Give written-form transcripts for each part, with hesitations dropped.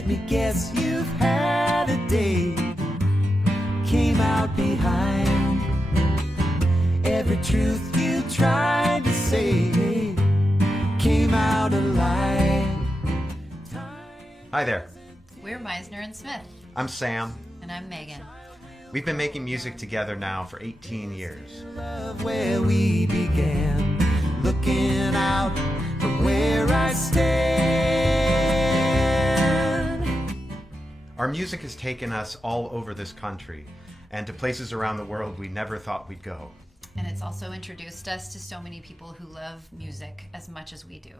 Let me guess you've had a day. Came out behind every truth you tried to say. Came out alive. Hi there. We're Misner and Smith. I'm Sam. And I'm Megan. We've been making music together now for 18 years. Love where we began, looking out from where I stand. Our music has taken us all over this country and to places around the world we never thought we'd go. And it's also introduced us to so many people who love music as much as we do.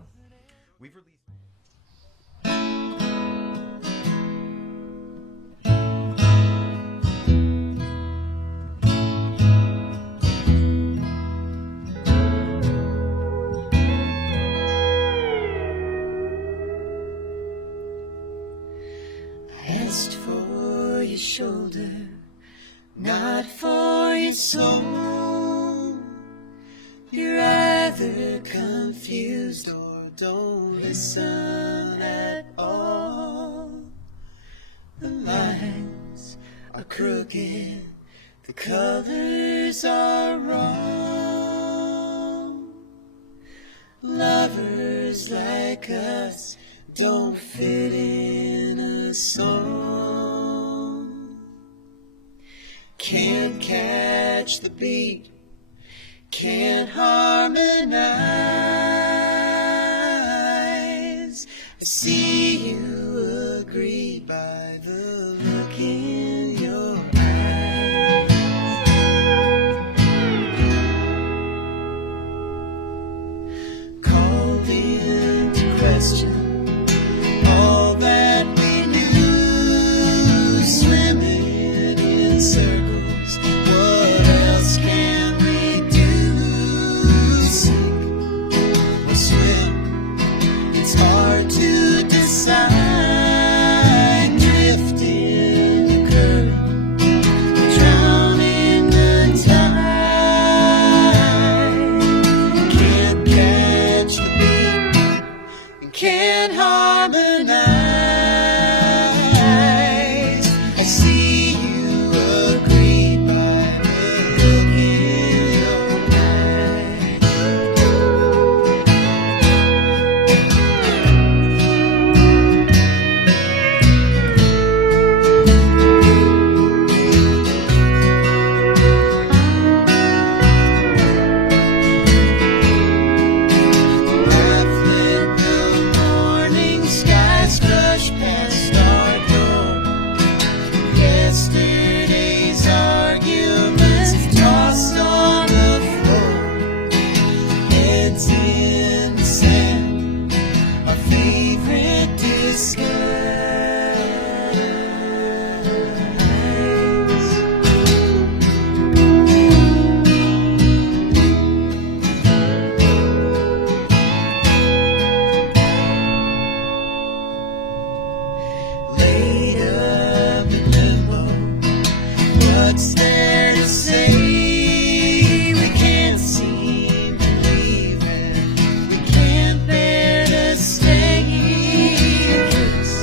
We've released asked for your shoulder, not for your soul. You're either confused or don't listen at all. The lines are crooked, the colors are wrong. Lovers like us don't fit in a song. Can't catch the beat, can't harmonize. I see you agree by the look in your eyes. Called into question all that we knew, swimming in circles. What else can we do? Sink or swim? It's hard to decide. Drifting the current, drowning the tide. Can't catch the beat, and can't harmonize. I see you agree by the look in your eyes. I've lit the morning skies, brush past our door. Yesterday's arguments tossed on the floor. Heads in the sand, our favorite disguise. Laid up in limbo, what's there to say? We can't seem to leave it, we can't bear to stay. Kiss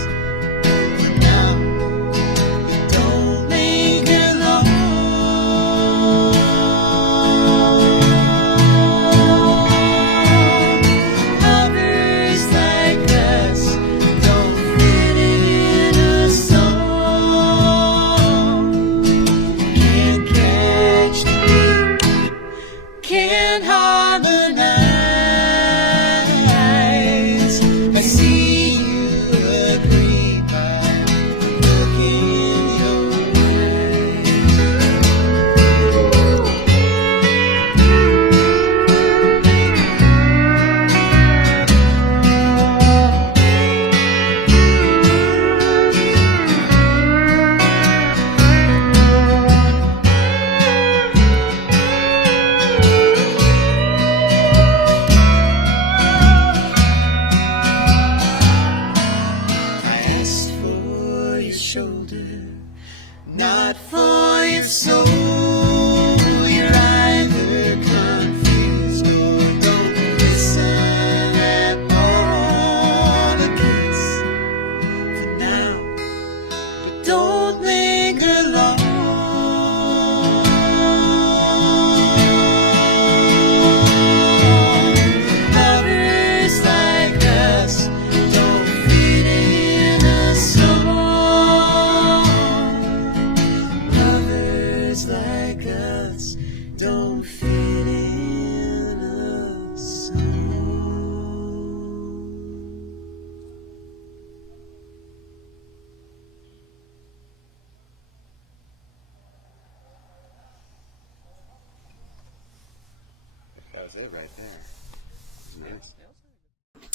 was it right there. Nice.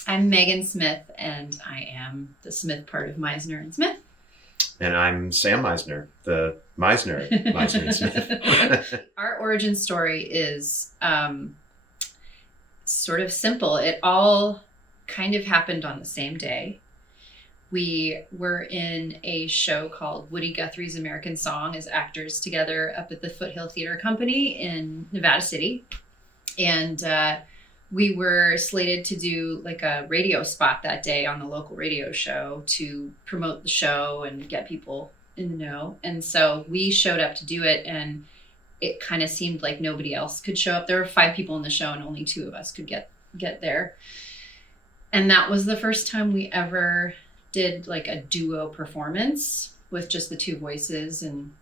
I'm Megan Smith, and I am the Smith part of Misner and Smith. And I'm Sam Misner, the Misner and Smith. Our origin story is sort of simple. It all kind of happened on the same day. We were in a show called Woody Guthrie's American Song as actors together up at the Foothill Theater Company in Nevada City. And we were slated to do like a radio spot that day on the local radio show to promote the show and get people in the know. And so we showed up to do it, and it kind of seemed like nobody else could show up. There were 5 people in the show and only 2 of us could get there. And that was the first time we ever did like a duo performance with just the 2 voices. And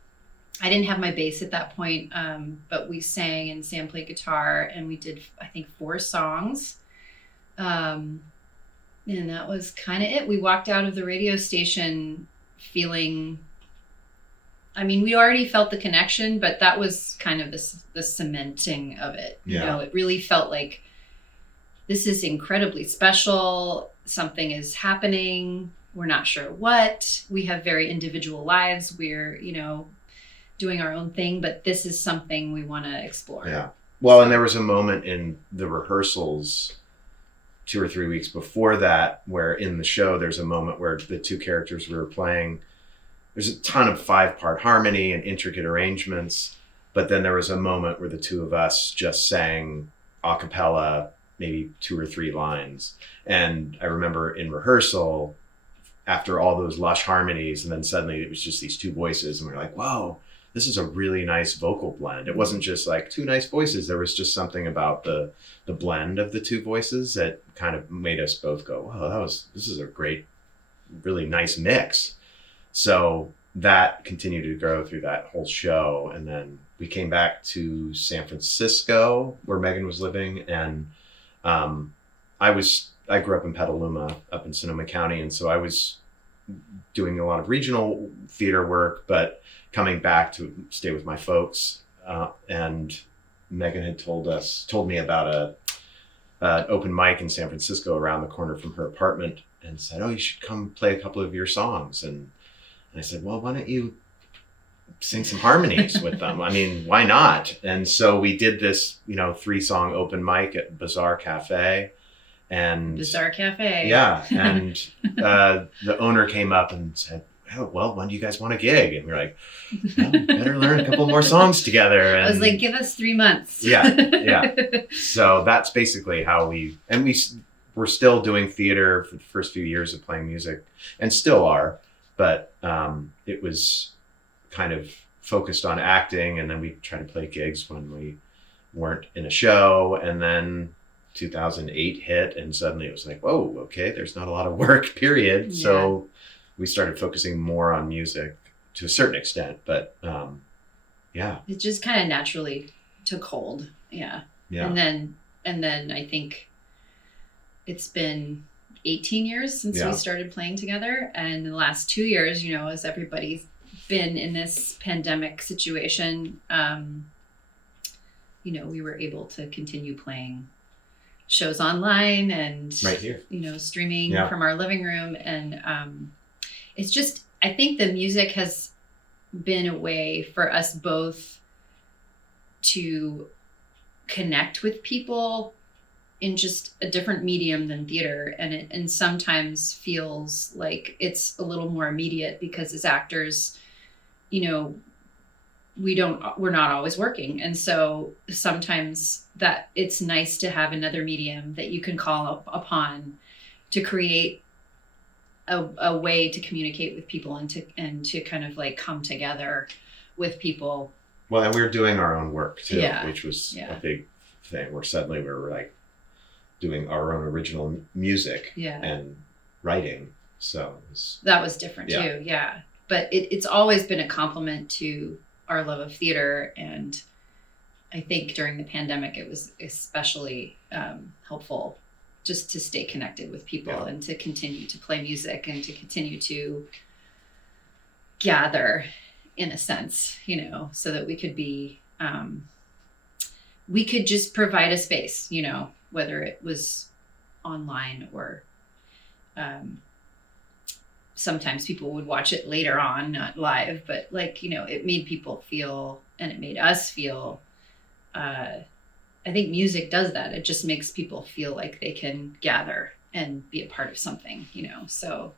I didn't have my bass at that point, but we sang and Sam played guitar, and we did, I think, 4 songs. And that was kind of it. We walked out of the radio station feeling, I mean, we already felt the connection, but that was kind of the cementing of it. Yeah. You know, it really felt like this is incredibly special. Something is happening. We're not sure what. We have very individual lives. We're, you know, doing our own thing, but this is something we want to explore. Yeah. Well, and there was a moment in the rehearsals 2 or 3 weeks before that where in the show there's a moment where the 2 characters we were playing, there's a ton of 5-part harmony and intricate arrangements, but then there was a moment where the 2 of us just sang a cappella, maybe 2 or 3 lines. And I remember in rehearsal, after all those lush harmonies, and then suddenly it was just these 2 voices, and we were like, whoa, this is a really nice vocal blend. It wasn't just like 2 nice voices. There was just something about the blend of the 2 voices that kind of made us both go, wow, this is a great, really nice mix. So that continued to grow through that whole show. And then we came back to San Francisco where Megan was living. And I grew up in Petaluma up in Sonoma County. And so I was doing a lot of regional theater work, but coming back to stay with my folks. And Megan had told me about an open mic in San Francisco around the corner from her apartment, and said, oh, you should come play a couple of your songs. And I said, well, why don't you sing some harmonies with them? I mean, why not? And so we did this, 3-song open mic at Bazaar Cafe. And Bazaar Cafe. Yeah. And the owner came up and said, oh, well, when do you guys want a gig? And we were like, well, better learn a couple more songs together. And I was like, give us 3 months. Yeah. So that's basically how we're still doing theater for the first few years of playing music, and still are, but it was kind of focused on acting, and then we tried to play gigs when we weren't in a show, and then 2008 hit, and suddenly it was like, whoa, okay, there's not a lot of work, period. Yeah. So we started focusing more on music to a certain extent, but yeah. It just kind of naturally took hold. Yeah. And then I think it's been 18 years since we started playing together. And in the last 2 years, as everybody's been in this pandemic situation, we were able to continue playing shows online and right here, streaming from our living room. And it's just, I think the music has been a way for us both to connect with people in just a different medium than theater. And sometimes feels like it's a little more immediate because as actors, we're not always working. And so sometimes that it's nice to have another medium that you can call upon to create a way to communicate with people and to kind of like come together with people. Well, and we were doing our own work too, which was a big thing where suddenly we were like doing our own original music and writing. So that was different too. Yeah. But it's always been a compliment to our love of theater. And I think during the pandemic, it was especially helpful just to stay connected with people and to continue to play music and to continue to gather in a sense, so that we could be we could just provide a space, you know, whether it was online or sometimes people would watch it later on, not live, but like, you know, it made people feel, and it made us feel, I think music does that. It just makes people feel like they can gather and be a part of something, you know? So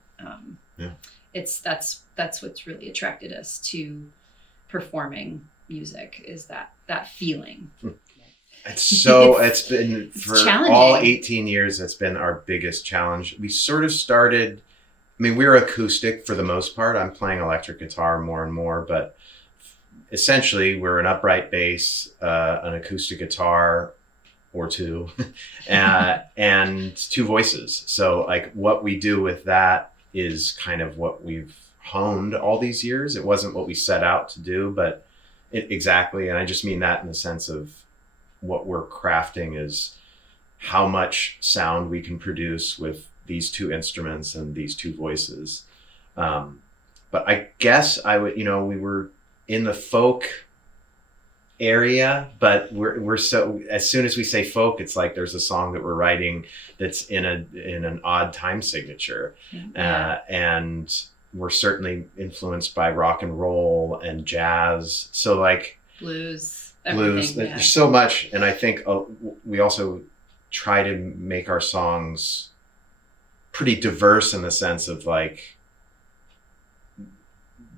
that's what's really attracted us to performing music, is that feeling. It's been for challenging. all 18 years, it's been our biggest challenge. We sort of started, I mean, we're acoustic for the most part. I'm playing electric guitar more and more, but essentially we're an upright bass, an acoustic guitar or two, and two voices. So like what we do with that is kind of what we've honed all these years. It wasn't what we set out to do, but exactly. And I just mean that in the sense of what we're crafting is how much sound we can produce with these two instruments and these two voices. But I guess I would, you know, we were in the folk area, but we're so, as soon as we say folk, it's like there's a song that we're writing that's in an odd time signature. And we're certainly influenced by rock and roll and jazz. So like blues, there's so much. And I think we also try to make our songs pretty diverse in the sense of like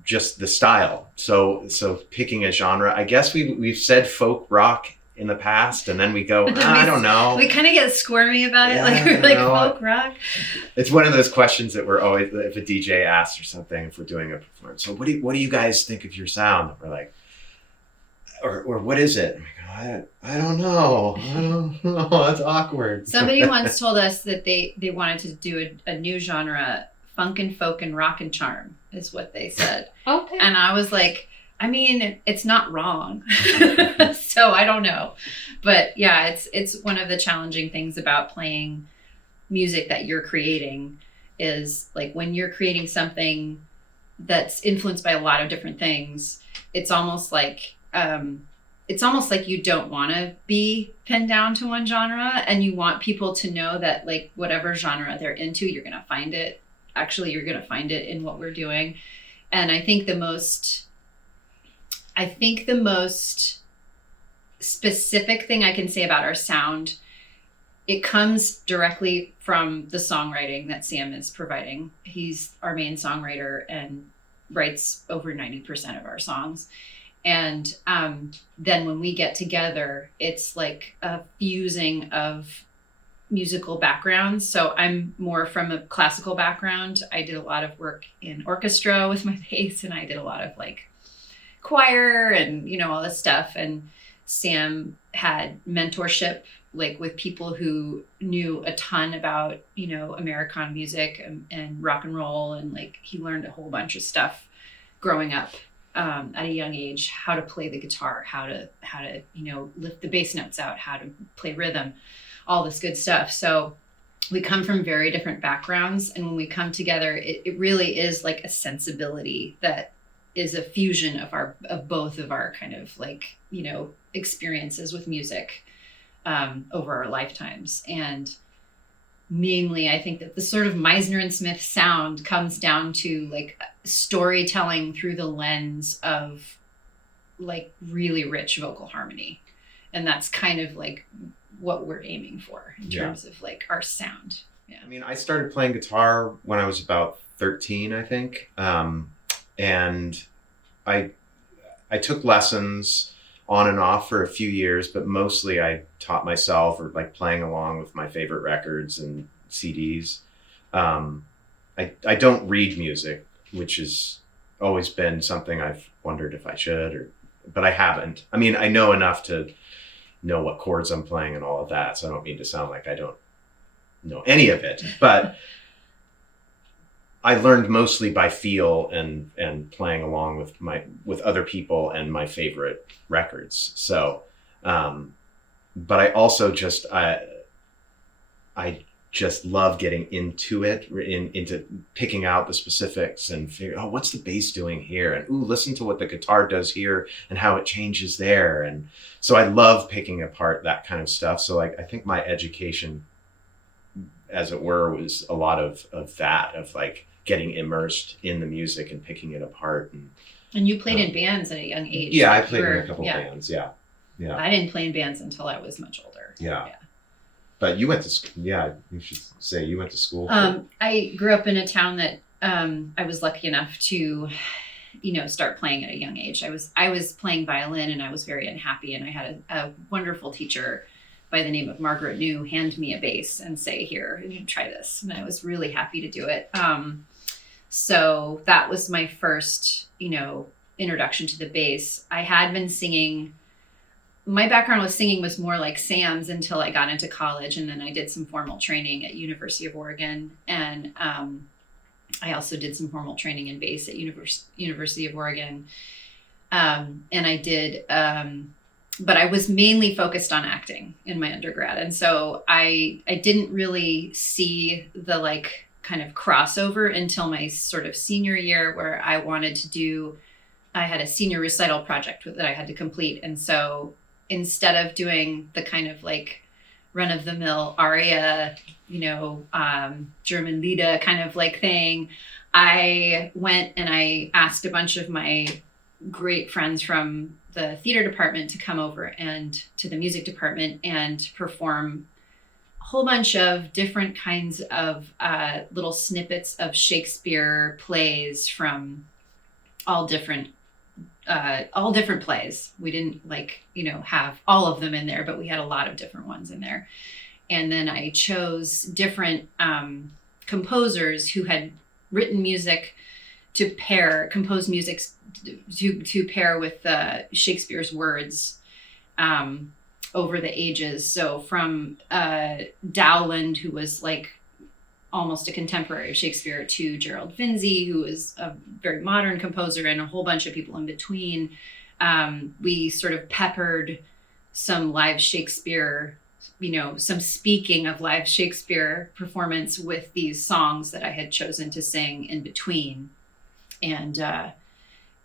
just the style. So picking a genre, I guess we've said folk rock in the past, and then we go, I don't know. We kind of get squirmy about it, like we're like folk rock. It's one of those questions that we're always, if a DJ asks or something, if we're doing a performance, so what do you guys think of your sound? We're like, or what is it? I don't know. That's awkward. Somebody once told us that they wanted to do a new genre, funk and folk and rock and charm is what they said. Okay. And I was like, I mean, it's not wrong. So I don't know. But yeah, it's one of the challenging things about playing music that you're creating is like when you're creating something that's influenced by a lot of different things, it's almost like you don't want to be pinned down to one genre, and you want people to know that like whatever genre they're into, you're going to find it. Actually, you're going to find it in what we're doing. And I think the most specific thing I can say about our sound, it comes directly from the songwriting that Sam is providing. He's our main songwriter and writes over 90% of our songs. And then when we get together, it's like a fusing of musical backgrounds. So I'm more from a classical background. I did a lot of work in orchestra with my bass, and I did a lot of like choir and, you know, all this stuff. And Sam had mentorship like with people who knew a ton about, you know, Americana music and rock and roll. And like, he learned a whole bunch of stuff growing up at a young age, how to play the guitar, how to, you know, lift the bass notes out, how to play rhythm, all this good stuff. So we come from very different backgrounds. And when we come together, it really is like a sensibility that is a fusion of both of our kind of like, you know, experiences with music over our lifetimes. And mainly, I think that the sort of Misner and Smith sound comes down to like storytelling through the lens of like really rich vocal harmony. And that's kind of like what we're aiming for in terms of like our sound. Yeah. I mean, I started playing guitar when I was about 13, I think. And I took lessons on and off for a few years, but mostly I taught myself or like playing along with my favorite records and CDs. I don't read music, which has always been something I've wondered if I should, but I haven't. I mean, I know enough to know what chords I'm playing and all of that, so I don't mean to sound like I don't know any of it, but I learned mostly by feel and playing along with other people and my favorite records. So, but I also just I just love getting into it, into picking out the specifics and figure, oh, what's the bass doing here? And ooh, listen to what the guitar does here and how it changes there. And so I love picking apart that kind of stuff. So like, I think my education, as it were, was a lot of that, of like getting immersed in the music and picking it apart. And you played in bands at a young age. Yeah, I played in a couple bands. Yeah. I didn't play in bands until I was much older. Yeah. But you went to school. Yeah, you should say you went to school. I grew up in a town that I was lucky enough to, start playing at a young age. I was playing violin and I was very unhappy. And I had a wonderful teacher by the name of Margaret New hand me a bass and say, here, try this. And I was really happy to do it. So that was my first, introduction to the bass. I had been singing. My background with singing was more like Sam's until I got into college. And then I did some formal training at University of Oregon. And I also did some formal training in bass at University of Oregon. And I did, but I was mainly focused on acting in my undergrad. And so I didn't really see the like kind of crossover until my sort of senior year, where I had a senior recital project that I had to complete. And so instead of doing the kind of like run of the mill aria, German Lieder kind of like thing, I went and I asked a bunch of my great friends from the theater department to come over and to the music department and perform a whole bunch of different kinds of little snippets of Shakespeare plays from all different plays. We didn't have all of them in there, but we had a lot of different ones in there. And then I chose different composers who had written music to pair with Shakespeare's words over the ages. So from Dolan, who was like almost a contemporary of Shakespeare, to Gerald Finzi, who is a very modern composer, and a whole bunch of people in between. We sort of peppered some live Shakespeare, some speaking of live Shakespeare performance with these songs that I had chosen to sing in between. And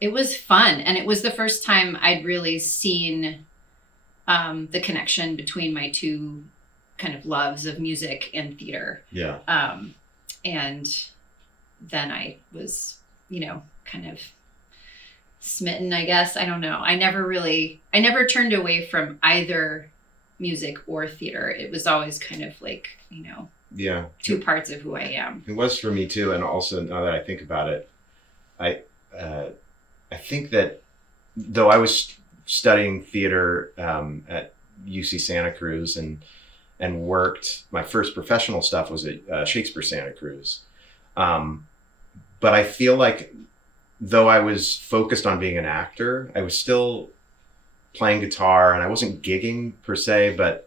it was fun. And it was the first time I'd really seen the connection between my two kind of loves of music and theater. Yeah. And then I was, kind of smitten, I guess. I don't know. I never turned away from either music or theater. It was always kind of like, two parts of who I am. It was for me too. And also, now that I think about it, I think that though I was studying theater at UC Santa Cruz and worked, my first professional stuff was at Shakespeare Santa Cruz. But I feel like though I was focused on being an actor, I was still playing guitar, and I wasn't gigging per se, but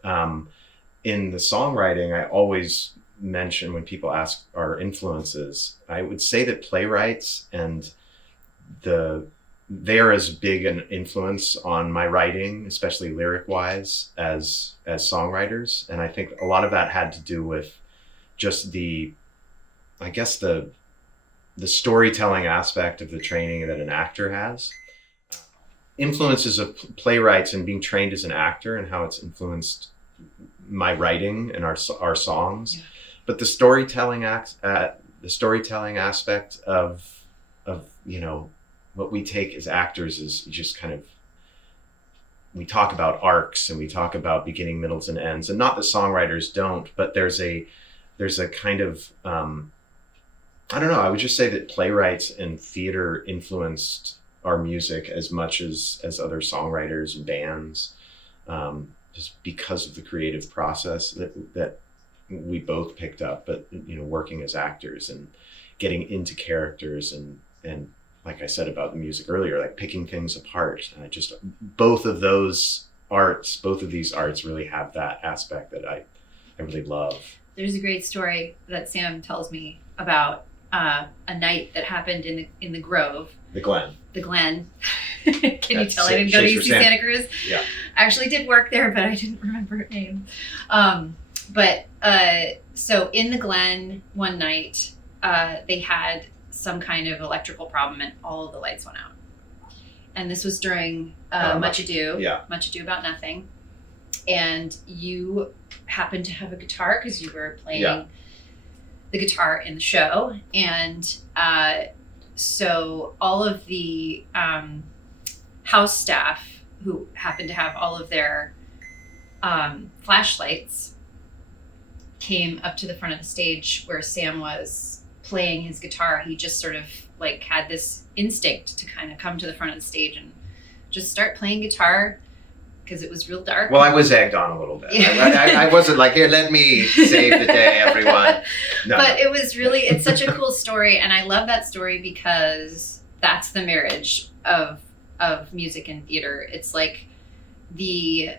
in the songwriting, I always mention, when people ask our influences, I would say that playwrights and they are as big an influence on my writing, especially lyric wise, as songwriters. And I think a lot of that had to do with just the storytelling aspect of the training that an actor has. Influences of playwrights and being trained as an actor and how it's influenced my writing and our songs. Yeah. But the storytelling aspect of what we take as actors is just kind of, we talk about arcs and we talk about beginning, middles, and ends, and not that songwriters don't, but there's a kind of I don't know, I would just say that playwrights and theater influenced our music as much as other songwriters and bands, just because of the creative process that we both picked up. But working as actors and getting into characters and like I said about the music earlier, like picking things apart. Both of these arts really have that aspect that I really love. There's a great story that Sam tells me about a night that happened in the Grove. The Glen. Can you tell I didn't go to UC Santa Cruz? Yeah. I actually did work there, but I didn't remember her name. But so in the Glen one night, they had some kind of electrical problem and all of the lights went out. And this was during Much Ado About Nothing. And you happened to have a guitar because you were playing the guitar in the show. And so all of the house staff who happened to have all of their flashlights came up to the front of the stage where Sam was playing his guitar. He just sort of like had this instinct to kind of come to the front of the stage and just start playing guitar because it was real dark. Well, I was egged on a little bit. Yeah. I wasn't like, here, let me save the day, everyone. No. But it was really, it's such a cool story. And I love that story because that's the marriage of music and theater. It's like the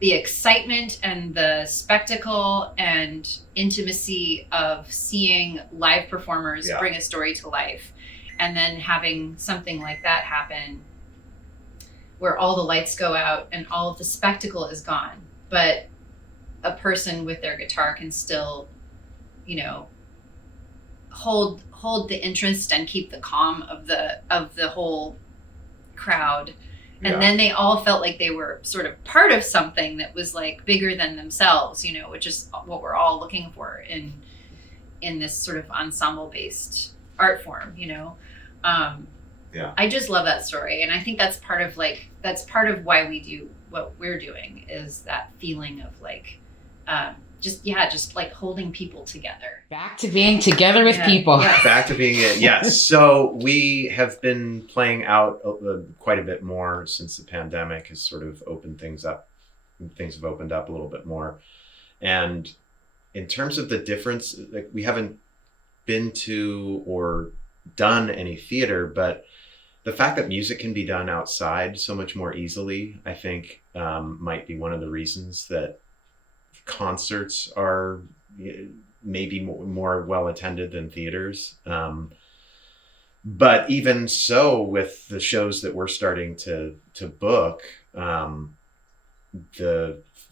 excitement and the spectacle and intimacy of seeing live performers bring a story to life, and then having something like that happen where all the lights go out and all of the spectacle is gone, but a person with their guitar can still, you know, hold the interest and keep the calm of the whole crowd. And then they all felt like they were sort of part of something that was like bigger than themselves, you know, which is what we're all looking for in this sort of ensemble based art form, you know. I just love that story. And I think that's part of why we do what we're doing, is that feeling of like, just like holding people together. Back to being together with people. Yes. Back to being it. Yes. So we have been playing out quite a bit more since the pandemic has sort of opened things up. Things have opened up a little bit more. And in terms of the difference, like we haven't been to or done any theater, but the fact that music can be done outside so much more easily, I think might be one of the reasons that concerts are maybe more well attended than theaters. But even so, with the shows that we're starting to book, the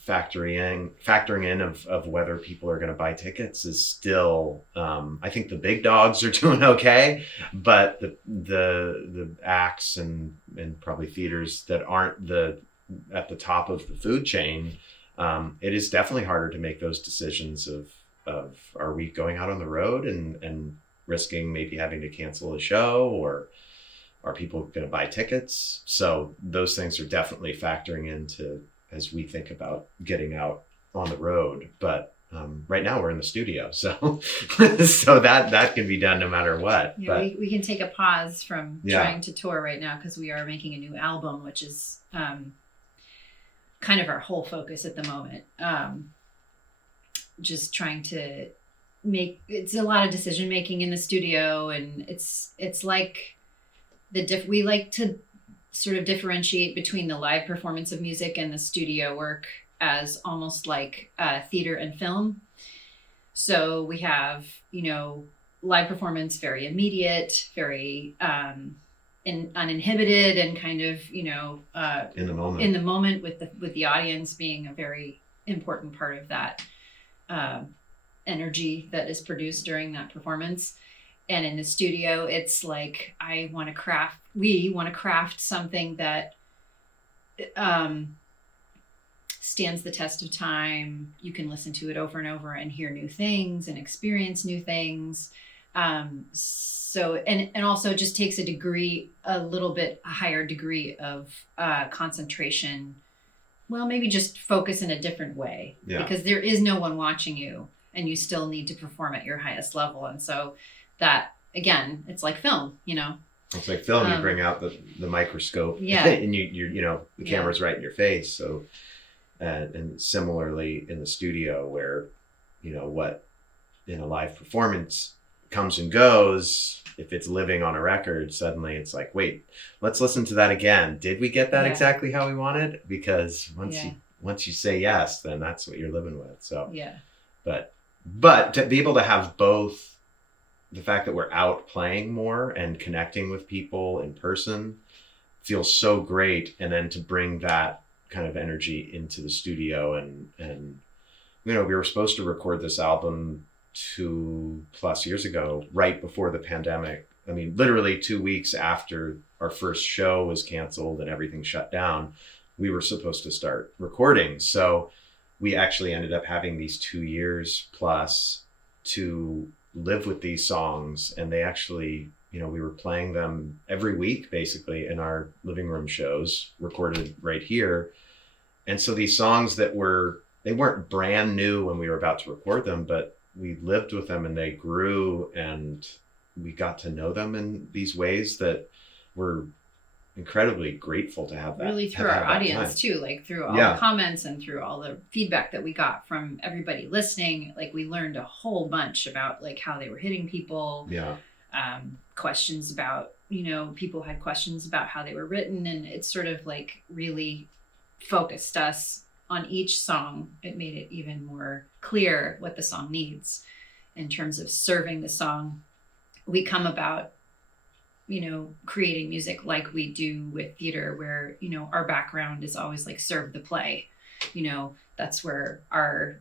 factoring in of whether people are going to buy tickets is still, I think the big dogs are doing okay, but the acts and probably theaters that aren't at the top of the food chain, it is definitely harder to make those decisions of are we going out on the road and risking maybe having to cancel a show, or are people going to buy tickets? So those things are definitely factoring into as we think about getting out on the road. But right now we're in the studio, so so that can be done no matter what. Yeah, but we can take a pause from trying to tour right now because we are making a new album, which is kind of our whole focus at the moment. Just trying to it's a lot of decision making in the studio, and it's like we like to sort of differentiate between the live performance of music and the studio work as almost like theater and film. So we have, you know, live performance, very immediate, very uninhibited, and kind of, you know, in the moment with the audience being a very important part of that energy that is produced during that performance. And in the studio, it's like we want to craft something that stands the test of time. You can listen to it over and over and hear new things and experience new things. So, and also just takes a little bit higher degree of concentration. Well, maybe just focus in a different way, because there is no one watching you and you still need to perform at your highest level. And so that, again, it's like film, you know. It's like film. You bring out the microscope, yeah, and you know the camera's right in your face. So, and similarly in the studio, where you know what in a live performance comes and goes. If it's living on a record, suddenly it's like, wait, let's listen to that again. Did we get that exactly how we wanted? Because once you say yes, then that's what you're living with. So but to be able to have both, the fact that we're out playing more and connecting with people in person feels so great. And then to bring that kind of energy into the studio and we were supposed to record this album 2+ years ago, right before the pandemic. I mean, literally 2 weeks after our first show was canceled and everything shut down, we were supposed to start recording. So we actually ended up having these 2 years plus to live with these songs. And they actually, we were playing them every week, basically, in our living room shows, recorded right here. And so these songs they weren't brand new when we were about to record them, but we lived with them and they grew, and we got to know them in these ways that we're incredibly grateful to have that. Really through our audience too, like through all the comments and through all the feedback that we got from everybody listening. Like we learned a whole bunch about like how they were hitting people. Yeah. Questions about, people had questions about how they were written, and it sort of like really focused us on each song. It made it even more clear what the song needs in terms of serving the song. We come about, creating music like we do with theater, where, our background is always like serve the play. That's where our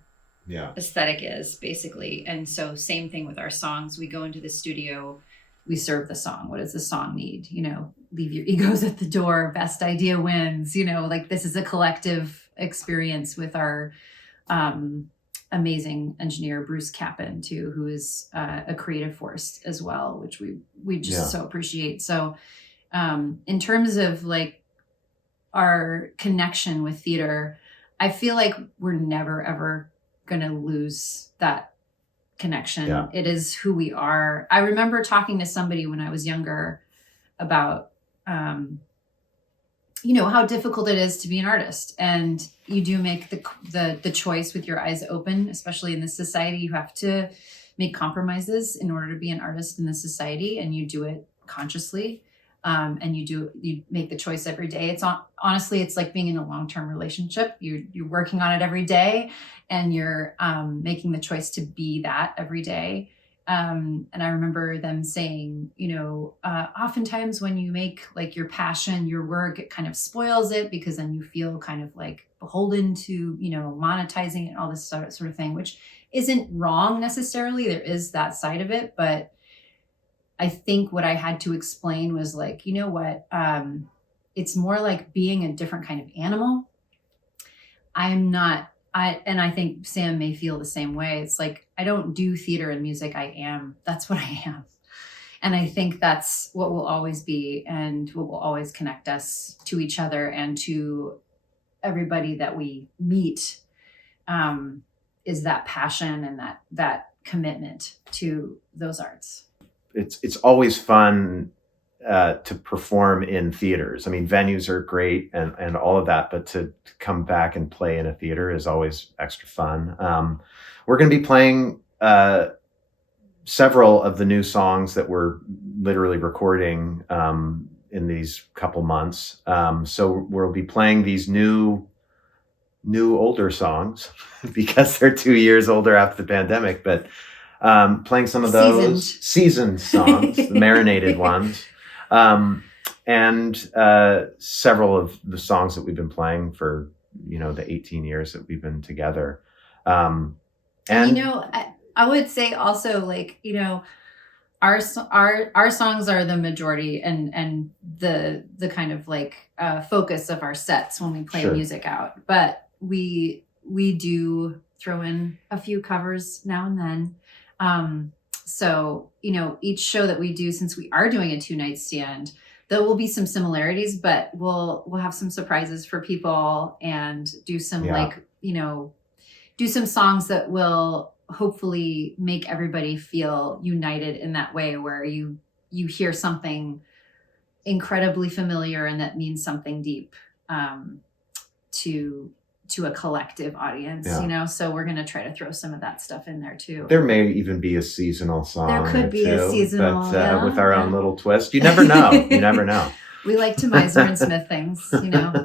aesthetic is basically. And so same thing with our songs. We go into the studio, we serve the song. What does the song need? Leave your egos at the door. Best idea wins. Like this is a collective experience with our amazing engineer Bruce Capin too, who is a creative force as well, which we just so appreciate. So in terms of like our connection with theater, I feel like we're never ever gonna lose that connection. Yeah. It is who we are. I remember talking to somebody when I was younger about how difficult it is to be an artist, and you do make the choice with your eyes open. Especially in this society, you have to make compromises in order to be an artist in this society, and you do it consciously. And you make the choice every day. Honestly, it's like being in a long-term relationship. You're working on it every day, and you're making the choice to be that every day. And I remember them saying, oftentimes when you make like your passion, your work, it kind of spoils it, because then you feel kind of like beholden to, monetizing it, all this sort of thing, which isn't wrong necessarily. There is that side of it, but I think what I had to explain was like, it's more like being a different kind of animal. And I think Sam may feel the same way. It's like, I don't do theater and music. That's what I am. And I think that's what will always be, and what will always connect us to each other and to everybody that we meet, is that passion and that commitment to those arts. It's always fun to perform in theaters. I mean, venues are great and all of that, but to come back and play in a theater is always extra fun. We're going to be playing several of the new songs that we're literally recording in these couple months. So we'll be playing these new older songs because they're 2 years older after the pandemic, but playing some of those seasoned songs, the marinated ones, and several of the songs that we've been playing for, the 18 years that we've been together. And I would say also, like, our songs are the majority and the kind of like focus of our sets when we play music out, but we do throw in a few covers now and then. So, each show that we do, since we are doing a 2-night stand, there will be some similarities, but we'll have some surprises for people and do some do some songs that will hopefully make everybody feel united in that way, where you hear something incredibly familiar and that means something deep, to a collective audience, so we're going to try to throw some of that stuff in there too. There may even be a seasonal song. There could be a seasonal, but with our own little twist. You never know. You never know. We like to Misner and Smith things,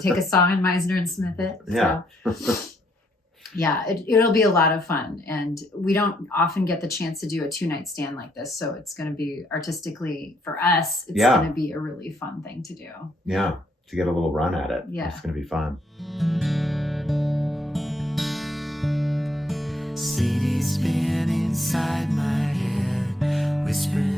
take a song and Misner and Smith it. Yeah. So. Yeah, it'll be a lot of fun. And we don't often get the chance to do a 2-night stand like this. So it's going to be artistically, for us, it's going to be a really fun thing to do. Yeah, to get a little run at it. Yeah. It's going to be fun. CD spin inside my head, whispering